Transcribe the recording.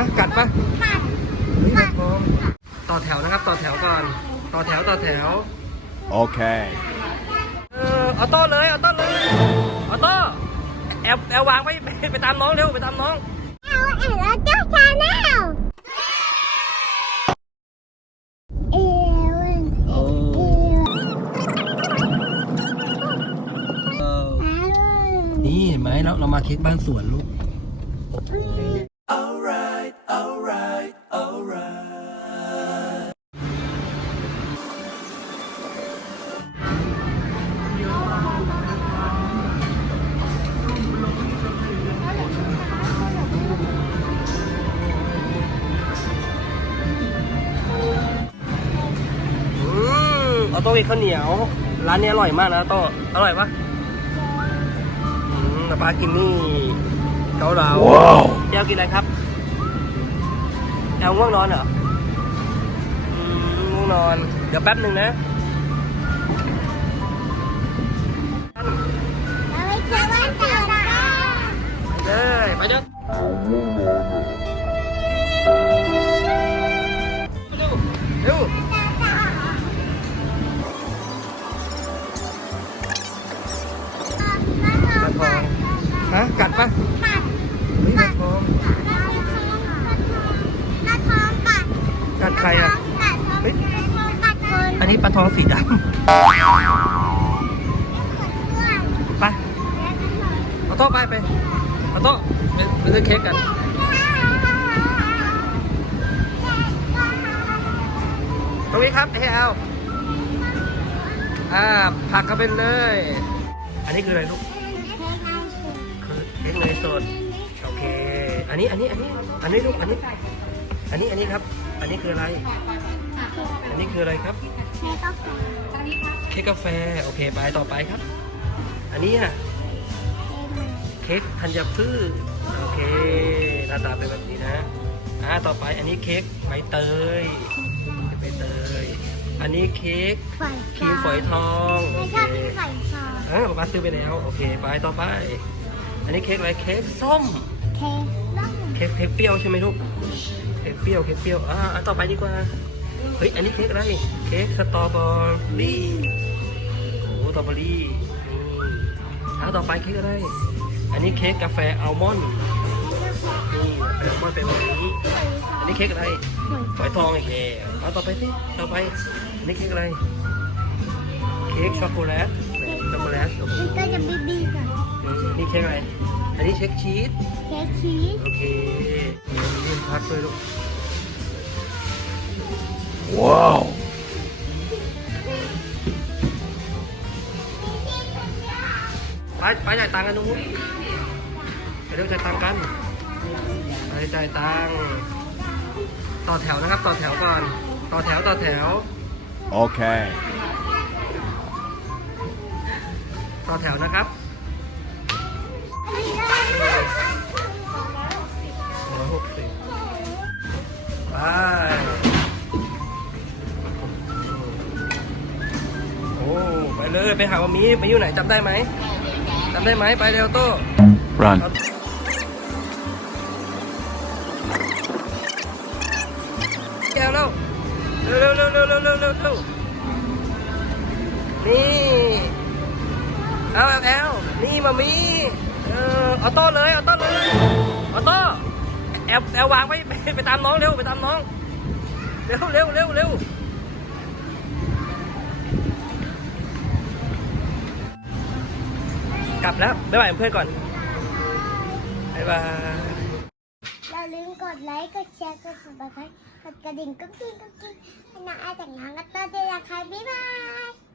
ะกัดปะกัดเฮ้ยครับผมต่อแถวนะครับ ต่อแถวก่อน ต่อแถวต่อแถว Okay. เออออโต้เลยออโต้เลยออโต้แอบแอบวางไว้ไปไปตามน้องเร็วไปตามน้องเอาเอ็แล้วเจ้าชาแนลเอวันเอวันนี่เห็นไหมเราเรามาเค้กบ้านสวนลูก ต้มีข้าวเหนียว ร้านนี้อร่อยมากนะออโต้อร่อยปะอืมป้ากินนี่เกาเหลาว้าวแอลกินอะไรครับแอลง่วงนอนเหรออืมง่วงนอน เดี๋ยวแป๊บหนึ่งนะเอาไปเจอวันเสาร์นะเลยไปเด้อเร็ว ฮะกัดปะกัดเฮ้ยปลาทองปลาทองกัดกัดใครอะกัดเฮ้ยกัดคนอันนี้ปลาทองสีดำไปเอาโต๊ะไปไปเอาโต๊ะไปไปซื้อเค้กกันตรงนี้ครับให้เอาอ่าผักเข้าไปเลย อันนี้คืออะไรลูก คือเค้กเนยสดโอเค อันนี้อันนี้อันนี้อันนี้ลูกอันนี้ อันนี้อันนี้ครับ อันนี้คืออะไร อันนี้คืออะไรครับเค้กกาแฟโอเคไปต่อไปครับ อันนี้อะเค้กธัญพืชโอเคหน้าตาเป็นแบบนี้นะอ่าต่อไปอันนี้เค้กใบเตยใบเตยอันนี้เค้กครีมฝอยทองโอไม่เคชอบกินไข่ทองเออป๊าซื้อไปแล้วโอเคไปต่อไป อันนี้เค้กอะไรเค้กส้ม เค้กล่องเค้กเค้กเปรี้ยวใช่ไหมลูกเค้กเปรี้ยวเค้กเปรี้ยวอ่าอันต่อไปดีกว่าเฮ้ยอันนี้เค้กอะไรเค้กสตรอเบอรี่โอ้สตรอเบอรี่นี่อ่าต่อไปเค้กอะไร อันนี้เค้กกาแฟอัลมอนด์นี่กาแฟอัลมอนด์เป็นแบบนี้อันนี้เค้กอะไรฝอยทองโอเคเอาต่อไปสิต่อไปอันนี้เค้กอะไร เค้กช็อกโกแลตช็อกโกแลตโอ้โหมันก็จะบีบีก่อน นี่เค้กอะไร อันนี้เค้กชีส เค้กชีสโอเคมีดินพักด้วยลูก Wow. ไปไปจ่ายตังค์กันตรงนู้นไปเร็วจ่ายตังค์กัน ไปจ่ายตังค์ ต่อแถวนะครับ ต่อแถวก่อน ต่อแถว ต่อแถว Okay. ต่อแถวนะครับ เลยไปหามามีมาอยู่ไหนจำได้ไหมจำได้ไหมไปเร็วโต้ Run. แก้วแล้วเร็วเร็วเร็วเร็วเร็วเร็วเร็วนี่เอาแอลแอลนี่มามีเออออโต้เลยออโต้เลยออโต้แอบแอบวางไว้ไปไปตามน้องเร็วไปตามน้องเร็วเร็วเร็วเร็ว ลับแล้วบ๊ายบายเพื่อนก่อนบ๊ายบายอย่าลืมกดไลค์กดแชร์กด subscribe กดกระดิ่งกุ๊กกิ๊กกุ๊กกิ๊กให้น้าอาจากน้องกันต่อเจอกันค่ะบ๊ายบาย